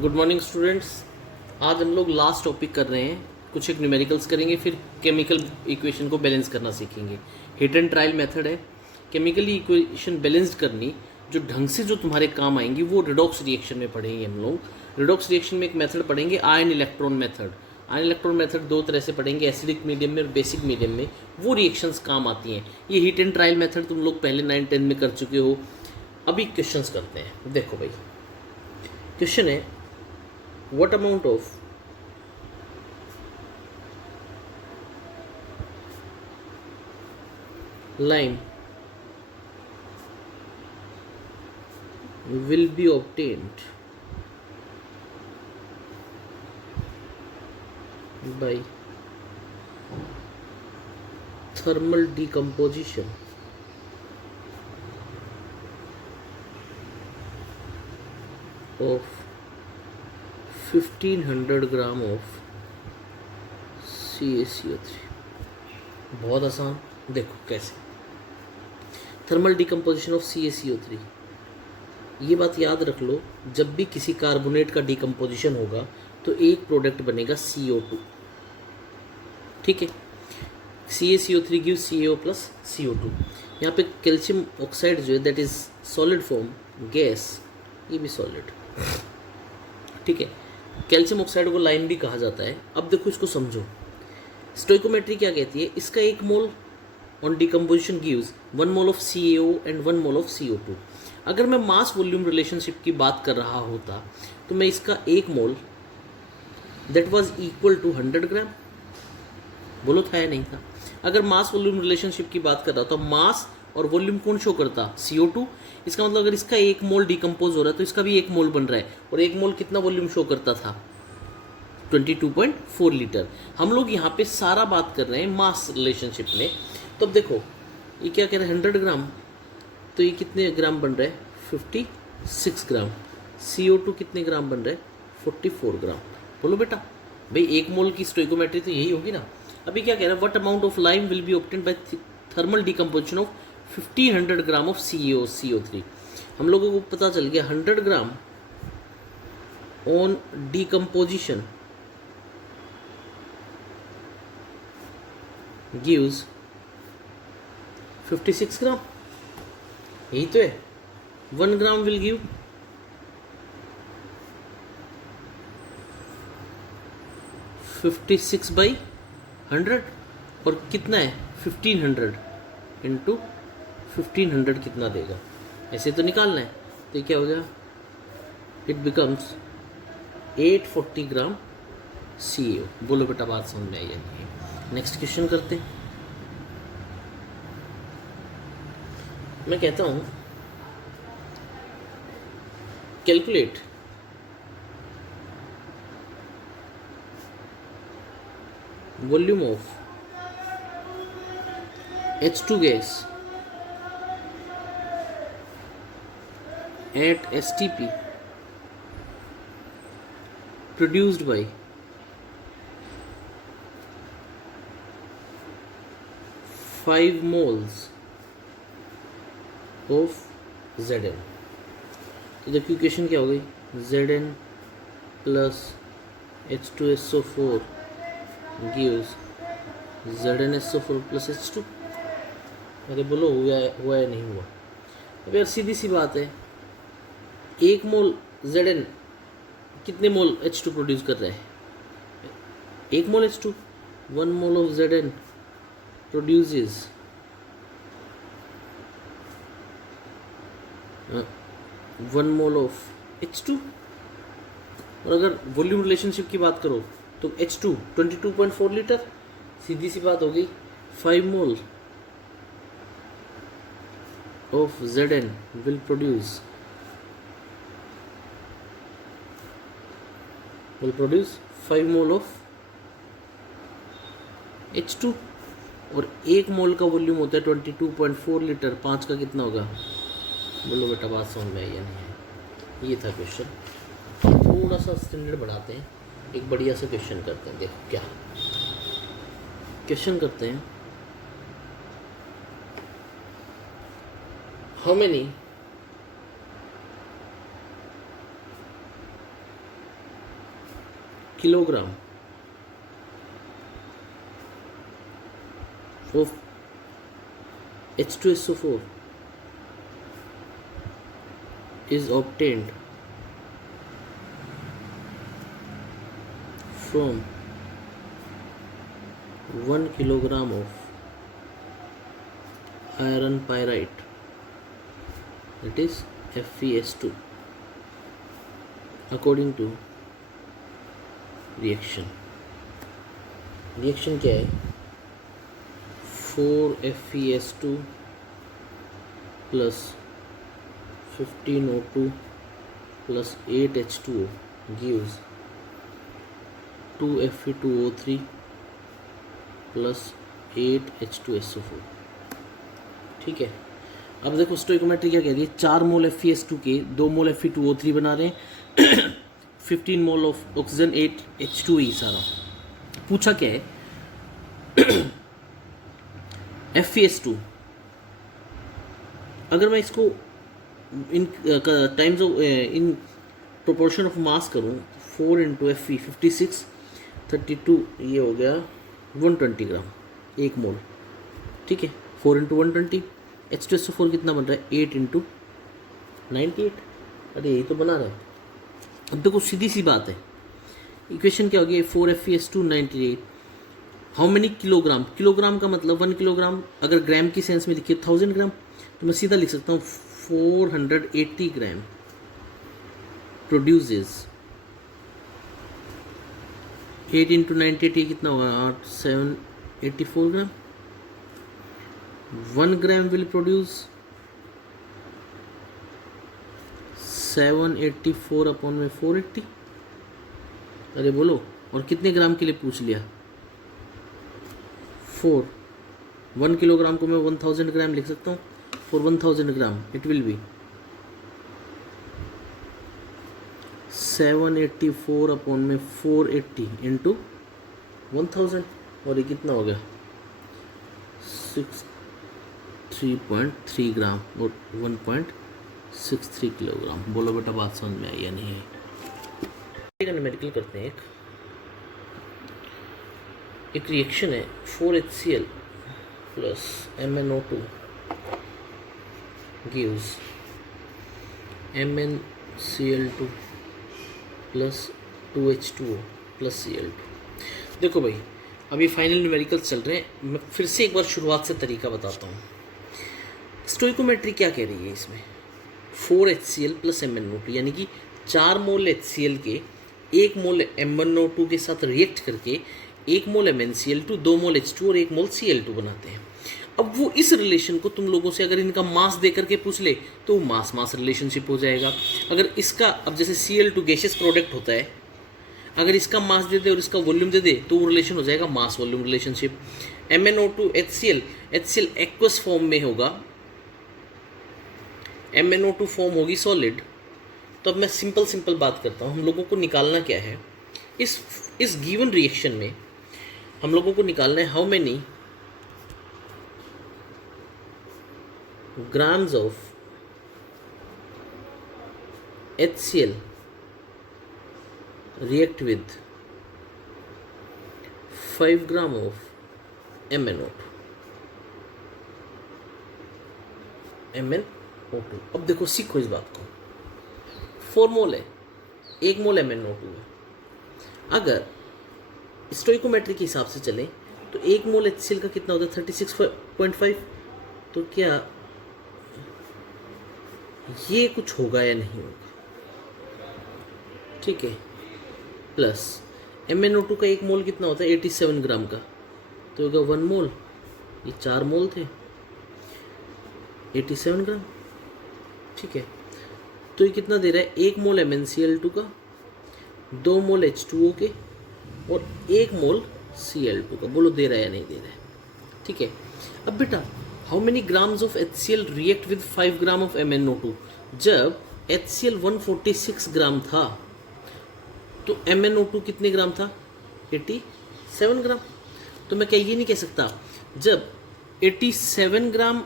Good morning students. आज हम लोग लास्ट टॉपिक कर रहे हैं। कुछ एक न्यूमेरिकल्स करेंगे, फिर केमिकल इक्वेशन को बैलेंस करना सीखेंगे। हिट एंड ट्रायल मेथड है। केमिकली इक्वेशन बैलेंस्ड करनी जो ढंग से जो तुम्हारे काम आएंगी वो रिडॉक्स रिएक्शन में पढ़ेंगे हम लोग। रिडॉक्स रिएक्शन में एक मेथड पढ़ेंगे, ion electron method. Ion electron method दो तरह से पढ़ेंगे, एसिडिक मीडियम में और बेसिक मीडियम में। वो रिएक्शंस काम आती हैं। ये हिट एंड ट्रायल मेथड तुम लोग पहले 9-10 में कर चुके हो। अभी क्वेश्चंस करते हैं। देखो भाई, क्वेश्चन है what amount of lime will be obtained by thermal decomposition of 1500 gram of CaCO3। बहुत आसान। देखो कैसे, थर्मल डिकम्पोजिशन ऑफ CaCO3। ये बात याद रख लो, जब भी किसी कार्बोनेट का डिकम्पोजिशन होगा तो एक प्रोडक्ट बनेगा CO2। ठीक है, CaCO3 give CaO plus CO2। यहाँ पे कैल्शियम ऑक्साइड जो है that is solid form gas, ये भी सॉलिड। ठीक है, कैल्शियम ऑक्साइड को लाइम भी कहा जाता है। अब देखो इसको समझो, स्टोइकोमेट्री क्या कहती है, इसका एक मोल on decomposition gives 1 mole of CaO and 1 mole of CO2। अगर मैं मास वॉल्यूम रिलेशनशिप की बात कर रहा होता तो मैं इसका एक mole that was equal to 100 gram, बोलो था या नहीं था। अगर मास वॉल्यूम रिलेशनशिप की बात कर रहा था, मास और वॉल्यूम कौन शो करता, CO2। इसका मतलब अगर इसका एक मोल डिकम्पोज हो रहा है तो इसका भी एक मोल बन रहा है, और एक मोल कितना वॉल्यूम शो करता था, 22.4 लीटर। हम लोग यहाँ पे सारा बात कर रहे हैं मास रिलेशनशिप में। तो अब देखो ये क्या कह रहा है, 100 ग्राम, तो ये कितने ग्राम बन रहा है, 56 ग्राम। CO2 कितने ग्राम बन रहा है, 44 ग्राम। बोलो बेटा, भाई एक मोल की स्टोइकोमेट्री तो यही होगी ना। अभी क्या कह रहा है, what amount of lime will be obtained by thermal decomposition of 1500 gram of CO3। हम लोगों को पता चल गया 100 ग्राम ऑन डिकम्पोजिशन गिव्स 56 ग्राम, यही तो है। 1 ग्राम विल गिव 56 बाई 100, और कितना है 1500 इंटू 1500 कितना देगा, ऐसे तो निकालना है। तो ये क्या हो गया, इट बिकम्स 840 ग्राम CaO। बोलो बेटा बात समझ में आई है। नेक्स्ट क्वेश्चन करते हैं। मैं कहता हूं calculate volume of H2 gas at STP produced by 5 moles of Zn। तो देखिए इक्वेशन क्या हो गई, Zn plus H2SO4 gives ZnSO4 plus H2। अरे बोलो हुआ या नहीं हुआ। अब यार सीधी सी बात है, एक मोल Zn कितने मोल H2 प्रोड्यूस कर रहा है, एक मोल H2। 1 mole of Zn produces 1 mole of H2। और अगर वॉल्यूम रिलेशनशिप की बात करो तो H2 22.4 लीटर, सीधी सी बात हो गई। 5 mole of Zn will produce 5 mole of H2, और एक मोल का वॉल्यूम होता है 22.4 लीटर। 5 का कितना होगा, बोलो बेटा बात समझ में आई या नहीं है। ये था क्वेश्चन। थोड़ा सा स्टैंडर्ड बढ़ाते हैं, एक बढ़िया सा क्वेश्चन करते हैं। देखो क्या क्वेश्चन करते हैं, how many kilogram of H2SO4 is obtained from 1 kilogram of iron pyrite, that is FeS2, according to reaction क्या है? 4FeS2 plus 15O2 plus 8H2O gives 2Fe2O3 plus 8H2SO4। ठीक है, अब देखो स्टोइकोमेट्री क्या कह रही है, 4 मोल FeS2 के 2 मोल Fe2O3 बना रहे हैं 15 मोल ऑफ ऑक्सीजन 8H2E। सारा पूछा क्या है FeS2, अगर मैं इसको in times of in proportion of mass करूँ 4 इंटू Fe 56 32, ये हो गया 120 ग्राम एक मोल। ठीक है, 4 इंटू 120। H2SO4 कितना बन रहा है? 8 इंटू 98। अरे यही तो बना रहा है। अब देखो सीधी सी बात है, इक्वेशन क्या होगी? 4FeS2 98, how many kilogram? Kilogram का मतलब 1 किलोग्राम, अगर ग्राम की सेंस में लिखिए 1000 ग्राम, तो मैं सीधा लिख सकता हूँ 480 ग्राम प्रोड्यूसेस 8 इंटू 98, ये कितना होगा? 8 784 ग्राम। 1 ग्राम विल प्रोड्यूस 784 अपॉन में 480। अरे बोलो, और कितने ग्राम के लिए पूछ लिया? 4। 1 किलोग्राम को मैं 1000 ग्राम लिख सकता हूँ। For 1000 gram it will be 784 upon में 480 इंटू 1000, और ये कितना हो गया? 63.3 ग्राम और 1.63 किलोग्राम। बोलो बेटा, बात समझ में आई या नहीं है? न्यूमेरिकल करते हैं। एक रिएक्शन है 4HCl plus MnO2 gives MnCl2 plus 2H2O plus Cl2। देखो भाई, अभी फाइनल न्यूमेरिकल्स चल रहे हैं, मैं फिर से एक बार शुरुआत से तरीका बताता हूँ। स्टोइकोमेट्री क्या कह रही है इसमें? 4HCl प्लस MnO2, यानी कि 4 मोल HCl के 1 मोल MnO2 के साथ रिएक्ट करके 1 मोल MnCl2, 2 मोल H2 और 1 मोल Cl2 बनाते हैं। अब वो इस रिलेशन को तुम लोगों से अगर इनका मास दे करके पूछ ले तो मास मास रिलेशनशिप हो जाएगा। अगर इसका, अब जैसे Cl2 गैसियस प्रोडक्ट होता है, अगर इसका मास दे दे और इसका वॉल्यूम दे दे तो वो रिलेशन हो जाएगा मास volume relationship. MnO2 HCl aqueous form में होगा, MnO2 फॉर्म होगी सॉलिड। तो अब मैं सिंपल बात करता हूँ, हम लोगों को निकालना क्या है इस गिवन रिएक्शन में? हम लोगों को निकालना है how many grams of HCl react with 5 gram of MnO2। अब देखो, सीखो इस बात को। 4 मोल है, 1 मोल MnO2 है। अगर स्टोइकोमेट्री के हिसाब से चलें तो 1 मोल HCl का कितना होता है? 36.5। तो क्या ये कुछ होगा या नहीं होगा? ठीक है, प्लस MnO2 का 1 मोल कितना होता है? 87 ग्राम का, तो होगा 1 मोल। ये 4 मोल थे, 87 ग्राम। ठीक है, तो ये कितना दे रहा है? 1 मोल MnCl2 का, 2 मोल H2O के और 1 मोल Cl2 का। बोलो दे रहा है या नहीं दे रहा है? ठीक है, अब बेटा how many grams of HCl react with 5 gram of MnO2? जब HCl 146 ग्राम था तो MnO2 कितने ग्राम था? 87 ग्राम। तो मैं क्या ये नहीं कह सकता जब 87 ग्राम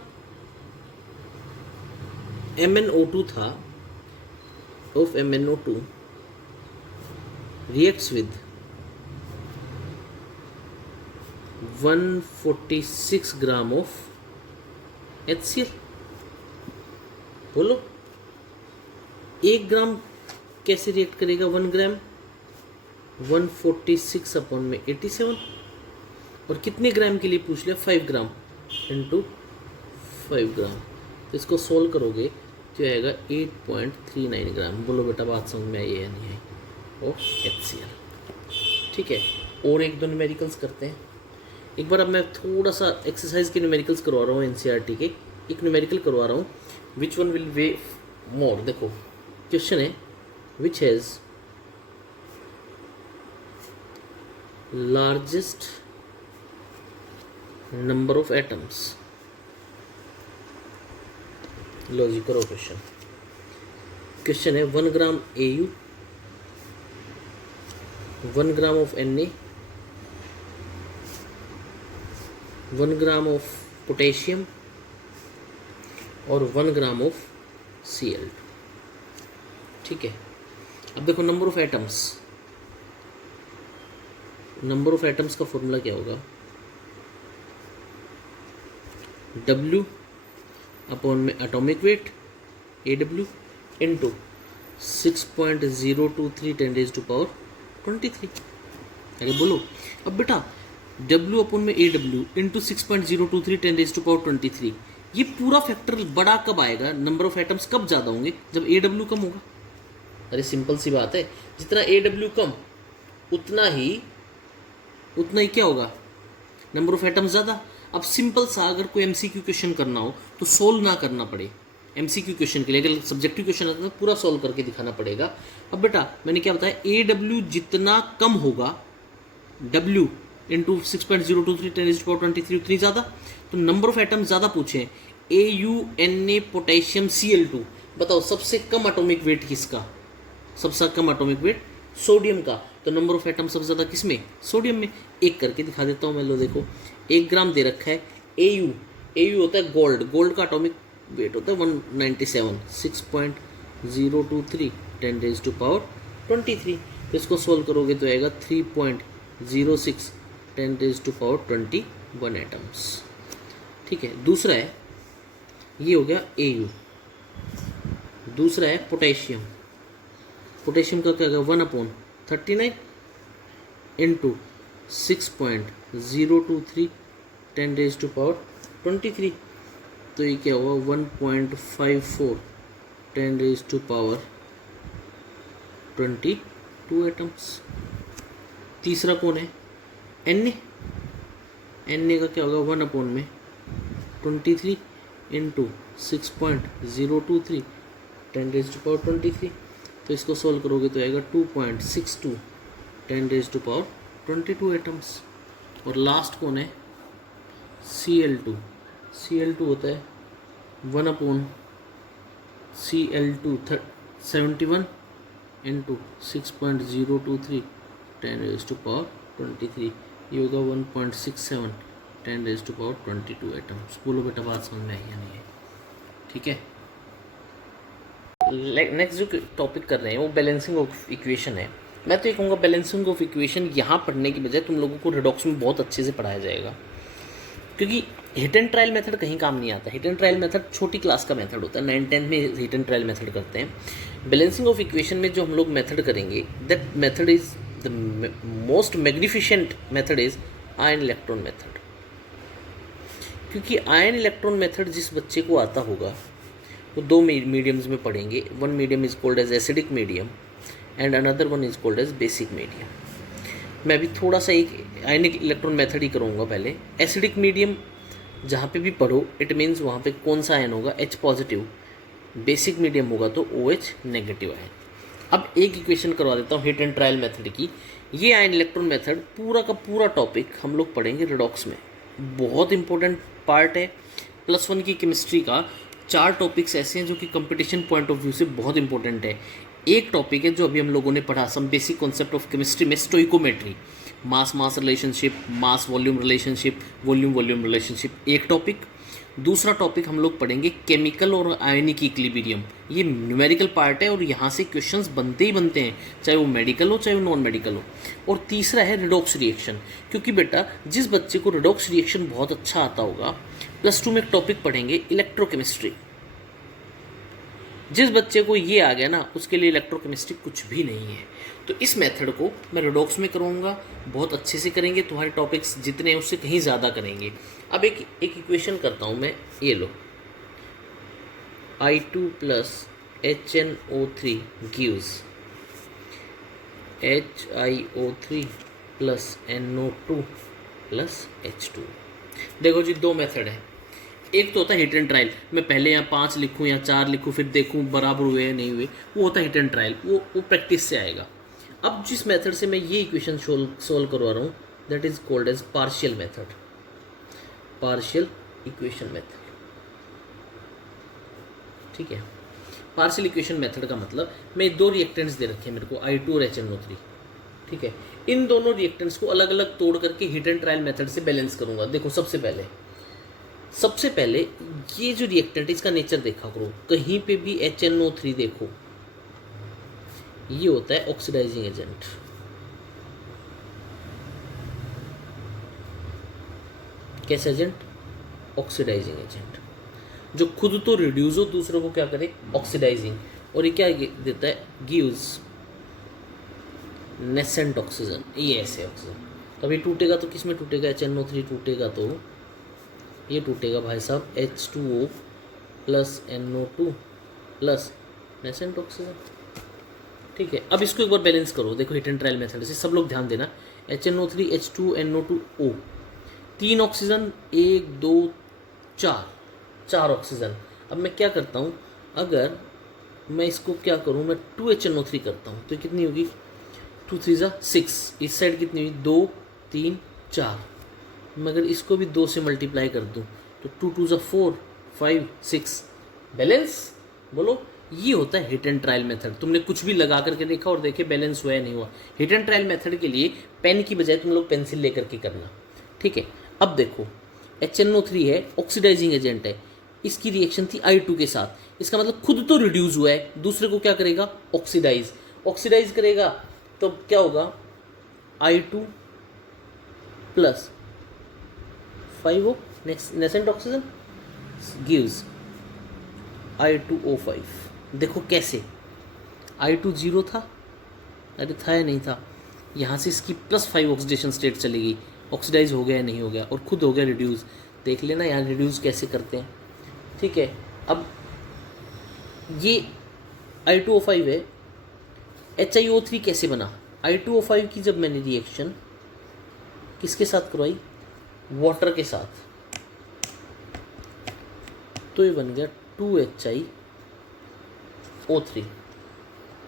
MnO2 था of MnO2 reacts with 146 gram of HCl। बोलो 1 ग्राम कैसे रिएक्ट करेगा 1 ग्राम, 146 अपॉन में 87, और कितने ग्राम के लिए पूछ लिया 5 ग्राम इंटू 5 ग्राम, तो इसको सोल्व करोगे तो आएगा 8.39 ग्राम। बोलो बेटा बात समझ में आई है या नहीं आई ऑफ HCl। ठीक है, और एक दो न्यूमेरिकल्स करते हैं एक बार। अब मैं थोड़ा सा एक्सरसाइज के न्यूमेरिकल्स करवा रहा हूँ NCERT के, एक न्यूमेरिकल करवा रहा हूँ, विच वन विल वे मोर। देखो क्वेश्चन है which has largest number of atoms. लो जी करो क्वेश्चन। क्वेश्चन है 1 gram AU, 1 gram of Na, 1 gram of potassium और 1 ग्राम ऑफ Cl2। ठीक है, अब देखो number of atoms, number of atoms का फॉर्मूला क्या होगा, W अपॉन में एटॉमिक वेट AW इंटू 6.023 10⁻23। अरे बोलो अब बेटा W अपॉन में AW इंटू 6.023 10⁻23, ये पूरा फैक्टर बड़ा कब आएगा, नंबर ऑफ एटम्स कब ज़्यादा होंगे, जब AW कम होगा। अरे सिंपल सी बात है, जितना AW कम उतना ही क्या होगा, नंबर ऑफ एटम्स ज़्यादा। अब सिंपल सा अगर कोई MCQ क्वेश्चन करना हो तो सोल्व ना करना पड़े। MCQ क्वेश्चन के लिए अगर सब्जेक्टिव क्वेश्चन आता है तो पूरा सोल्व करके दिखाना पड़ेगा। अब बेटा मैंने क्या बताया, AW जितना कम होगा W इंटू 6.023 10⁻23 उतनी ज़्यादा, तो नंबर ऑफ एटम्स ज़्यादा पूछे। AU Na पोटेशियम Cl2, बताओ सबसे कम एटॉमिक वेट किसका, सबसे कम एटॉमिक वेट सोडियम का, तो नंबर ऑफ एटम सबसे ज़्यादा किस में, सोडियम में। एक करके दिखा देता हूँ मैं। लो देखो 1 ग्राम दे रखा है AU होता है गोल्ड का एटॉमिक वेट होता है 197, 6.023 10⁻23, तो इसको सोल्व करोगे तो आएगा 3.06 10⁻21 एटम्स। ठीक है, दूसरा है, ये हो गया AU। दूसरा है पोटेशियम, पोटेशियम का क्या होगा 1/39 इंटू 6.023 10⁻23, तो ये क्या हुआ 1.54 10⁻22 एटम्स। तीसरा कौन है Na का क्या होगा 1/23 इंटू 6.023 10⁻23, तो इसको सोल्व करोगे तो आएगा 2.62 10⁻22 एटम्स। और लास्ट कौन है Cl2 होता है 1/Cl2 71 इंटू 6.023 10⁻23, ये होगा 1.67 10⁻22 एटम्स। बोलो बेटा बात समझ में आई या नहीं है। ठीक है, नेक्स्ट जो टॉपिक कर रहे हैं वो बैलेंसिंग ऑफ इक्वेशन है। मैं तो ये कहूँगा बैलेंसिंग ऑफ इक्वेशन यहाँ पढ़ने की बजाय तुम लोगों को रिडॉक्स में बहुत अच्छे से पढ़ाया जाएगा, क्योंकि हिट एंड ट्रायल मेथड कहीं काम नहीं आता। हिट एंड ट्रायल मेथड छोटी क्लास का मेथड होता है, 9-10 में हिट एंड ट्रायल मेथड करते हैं। बैलेंसिंग ऑफ इक्वेशन में जो हम लोग मेथड करेंगे, that method is the most magnificent method is ion electron method. क्योंकि आयन इलेक्ट्रॉन मेथड जिस बच्चे को आता होगा वो दो मीडियम्स में पढ़ेंगे। One medium is called as acidic medium and another one is called as basic medium. मैं भी थोड़ा सा एक आयनिक इलेक्ट्रॉन मेथड ही करूँगा पहले। एसिडिक मीडियम जहाँ पे भी पढ़ो इट मीन्स वहाँ पे कौन सा आयन होगा, H पॉजिटिव। बेसिक मीडियम होगा तो OH नेगेटिव आयन। अब एक इक्वेशन करवा देता हूँ हिट एंड ट्रायल मेथड की। ये आयन इलेक्ट्रॉन मेथड पूरा का पूरा टॉपिक हम लोग पढ़ेंगे रिडॉक्स में। बहुत इंपॉर्टेंट पार्ट है +1 की केमिस्ट्री का। 4 टॉपिक्स ऐसे हैं जो कि कंपटीशन पॉइंट ऑफ व्यू से बहुत इंपॉर्टेंट है। एक टॉपिक है जो अभी हम लोगों ने पढ़ा, some basic concept of chemistry में, stoichiometry, mass mass relationship, mass volume relationship, volume volume relationship, एक टॉपिक। दूसरा टॉपिक हम लोग पढ़ेंगे केमिकल और आयनिक इक्विलिब्रियम। ये न्यूमेरिकल पार्ट है और यहाँ से क्वेश्चंस बनते ही बनते हैं, चाहे वो मेडिकल हो चाहे वो नॉन मेडिकल हो। और तीसरा है रिडॉक्स रिएक्शन, क्योंकि बेटा जिस बच्चे को रिडॉक्स रिएक्शन बहुत अच्छा आता होगा, +2 में एक टॉपिक पढ़ेंगे इलेक्ट्रोकेमिस्ट्री। जिस बच्चे को ये आ गया ना, उसके लिए इलेक्ट्रोकेमिस्ट्री कुछ भी नहीं है। तो इस मेथड को मैं रिडॉक्स में करूँगा, बहुत अच्छे से करेंगे, तुम्हारे टॉपिक्स जितने हैं उससे कहीं ज़्यादा करेंगे। अब एक इक्वेशन करता हूँ मैं, ये लो, I2 + HNO3 gives HiO3 + NO2 + H2। देखो जी, दो मेथड है। एक तो होता है हिट एंड ट्रायल, मैं पहले यहाँ 5 लिखूँ या 4 लिखूँ, फिर देखूँ बराबर हुए या नहीं हुए, वो होता है हिट एंड ट्रायल, वो प्रैक्टिस से आएगा। अब जिस मेथड से मैं ये इक्वेशन सोल्व करवा रहा हूँ, that is called as partial method, partial equation method. ठीक है, पार्शियल इक्वेशन मेथड का मतलब, मैं दो रिएक्टेंट्स दे रखे हैं मेरे को, I2 और HNO3। ठीक है, इन दोनों रिएक्टेंट्स को अलग अलग तोड़ करके हिट एंड ट्रायल मेथड से बैलेंस करूंगा। देखो सबसे पहले ये जो रिएक्टेंट, इसका नेचर देखा करो, कहीं पे भी HNO3 देखो, ये होता है ऑक्सीडाइजिंग एजेंट। कैसा एजेंट? ऑक्सीडाइजिंग एजेंट, जो खुद तो रिड्यूस हो, दूसरों को क्या करे, ऑक्सीडाइजिंग। और ये क्या देता है, गिव्स नेसेंट ऑक्सीजन। ये ऐसे ऑक्सीजन, तो अभी टूटेगा तो किस में टूटेगा, HNO3 टूटेगा तो ये टूटेगा भाई साहब H2O + NO2 + नेसेंट ऑक्सीजन। ठीक है, अब इसको एक बार बैलेंस करो, देखो हिट एंड ट्रायल मेथड से, सब लोग ध्यान देना। HNO3 H2 NO2 O, 3 oxygen, 1 2 4 oxygen. अब मैं क्या करता हूँ, अगर मैं इसको क्या करूँ, मैं 2HNO3 करता हूँ, तो कितनी होगी, 2 3 = 6, इस साइड कितनी हुई, 2 3 4। मगर इसको भी 2 से मल्टीप्लाई कर दूँ तो 2 2 = 4 5 6, बैलेंस। बोलो, ये होता है हिट एंड ट्रायल मेथड। तुमने कुछ भी लगा करके देखा और देखे बैलेंस हुआ या नहीं हुआ। हिट एंड ट्रायल मेथड के लिए पेन की बजाय तुम लोग पेंसिल लेकर के करना। ठीक है, अब देखो HNO3 है, ऑक्सीडाइजिंग एजेंट है, इसकी रिएक्शन थी I2 के साथ। इसका मतलब खुद तो रिड्यूस हुआ है, दूसरे को क्या करेगा, ऑक्सीडाइज करेगा। तो क्या होगा, I2 + 5O nascent oxygen gives I2O5। देखो कैसे, I2 0 था, अरे था या नहीं था, यहाँ से इसकी +5 ऑक्सीडेशन स्टेट चलेगी, ऑक्सीडाइज हो गया या नहीं हो गया, और खुद हो गया रिड्यूस। देख लेना यहाँ रिड्यूस कैसे करते हैं। ठीक है, अब ये I2O5 है, HiO3 कैसे बना, I2O5 की जब मैंने रिएक्शन किसके साथ करवाई, वाटर के साथ, तो ये बन गया 2HiO3।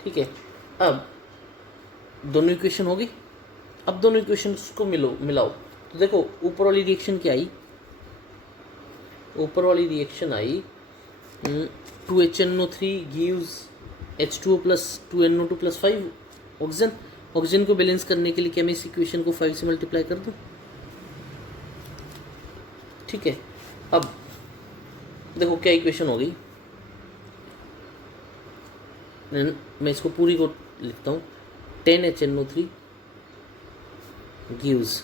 ठीक है, अब दोनों इक्वेशन हो गई। अब दोनों इक्वेशन को मिलाओ, तो देखो ऊपर वाली रिएक्शन क्या आई, ऊपर वाली reaction I 2HNO3 gives H2O + 2NO2 + 5 oxygen. Oxygen को बैलेंस करने के लिए क्या मैं इस इक्वेशन को 5 से मल्टीप्लाई कर दूं। ठीक है, अब देखो क्या इक्वेशन हो गई, मैं इसको पूरी को लिखता हूँ, 10HNO3 gives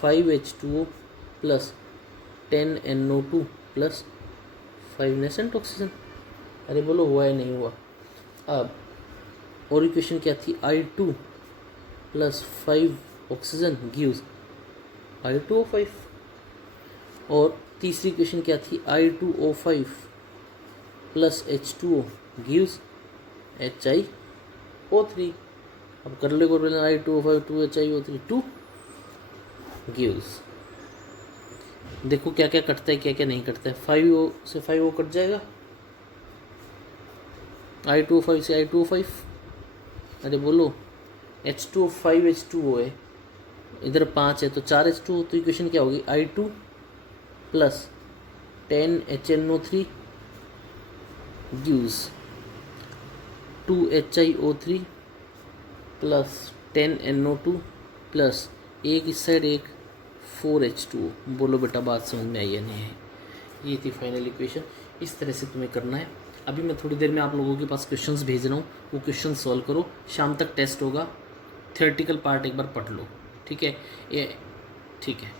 5H2O + 10NO2 + 5 nascent oxygen. अरे बोलो हुआ या नहीं हुआ। अब और इक्वेशन क्या थी, I2 + 5 ऑक्सीजन gives I2O5। और तीसरी इक्वेशन क्या थी, I2O5 + H2O gives HiO3। अब कर ले I2O5 2HiO3 2 gives, देखो क्या क्या कटता है क्या क्या नहीं कटता है। 5O से 5O कट जाएगा, I2O5 से I2O5, अरे बोलो H2O 5H2O है, इधर 5 है तो 4H2O। तो इक्वेशन क्या होगी, I2 + 10HNO3 gives 2HiO3 + 10NO2 + एक इस साइड एक 4H2O। बोलो बेटा बात समझ में आई या नहीं है। ये थी फाइनल इक्वेशन। इस तरह से तुम्हें करना है। अभी मैं थोड़ी देर में आप लोगों के पास क्वेश्चंस भेज रहा हूँ, वो क्वेश्चन सॉल्व करो। शाम तक टेस्ट होगा, थियोरेटिकल पार्ट एक बार पढ़ लो, ठीक है? ये ठीक है।